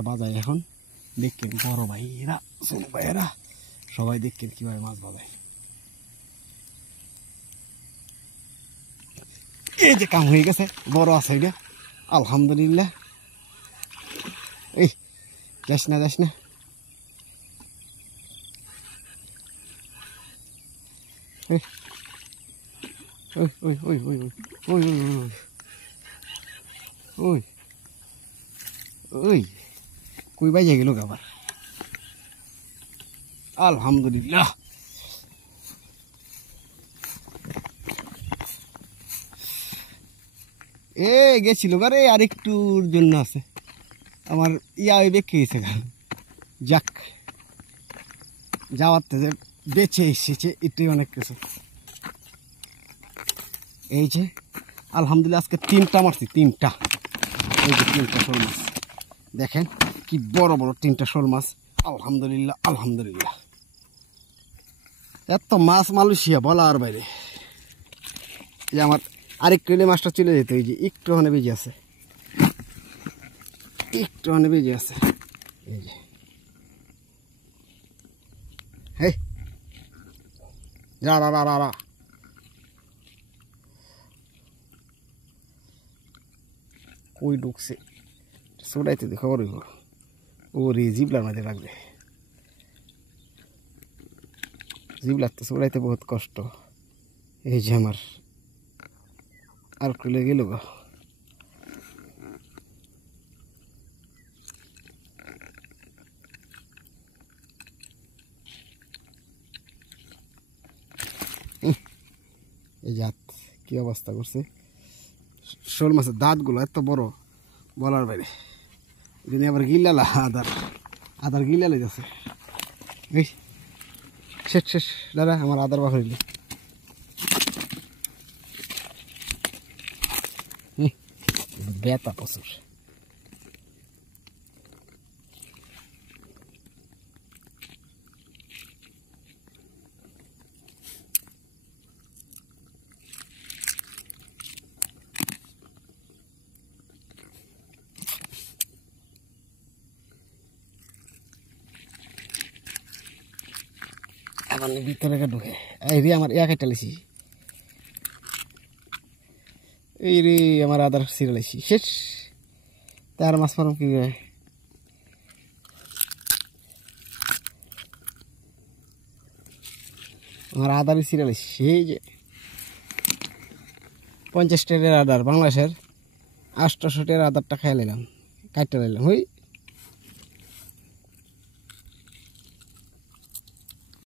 একটা বাজায় এখন দেখেন বড় ভাইরা ছোট ভাইয়েরা সবাই দেখেন কিভাবে মাছ বাজায়। এই যে কাম হয়ে গেছে, বড় আছে এটা আলহামদুলিল্লাহ। এই যাস না যাস না, ওই ওই ওই ওই ওই ওই ওই কই বাইজে গেল আবার। আলহামদুলিল্লাহ এ গেছিল রে, আরেকটুর জন্য আছে আমার ইয়া বেঁকে গেছে। যাক যাওয়াতে যে বেঁচে এসেছে এটাই অনেক কিছু। এই যে আলহামদুলিল্লাহ আজকে 3টা মারছি, 3টা। এই যে 3টা শোল মাছ দেখেন কি বড় বড় 3টা শোল মাছ। আলহামদুলিল্লাহ আলহামদুলিল্লাহ। এত মাছ মালয়েশিয়া বলার বাইরে। এই যে আমার আরেক কিলো মাছটা চলে যেত, এই যে একটু ওখানে বেজে আছে, একটু ওখানে বেজে আছে। এই যে হেই যা রা রা রা, কই ঢুকছে ছোটাইতে দেখো রইব। ও রে জিবলার মাঝে লাগবে, জিবলার তো ছোটাইতে বহুত কষ্ট। এই যে আমার আর খুলে গেল গো। এই জাত কি অবস্থা করছে, শোল মাছের দাঁতগুলো এত বড় বলার বাইরে। যদি আবার গিলালা আদার আদার গিলালে যাচ্ছে। এই শেষ শেষ দাদা আমার আদার বাফরিলে বেতা প্রচুর। আমার ভিতরে ঢুকে এই রে আমার ইয়া কেটালেছি, এই রে আমার আদার সিরালাইছি শেষ। তার মাছ মারম কি আমার আদারই সিরালাইছি। সেই যে 50 টাকার আদার, বাংলাদেশের 800 টাকার আদারটা খাই লাইলাম, কাটতে লাইলাম। ওই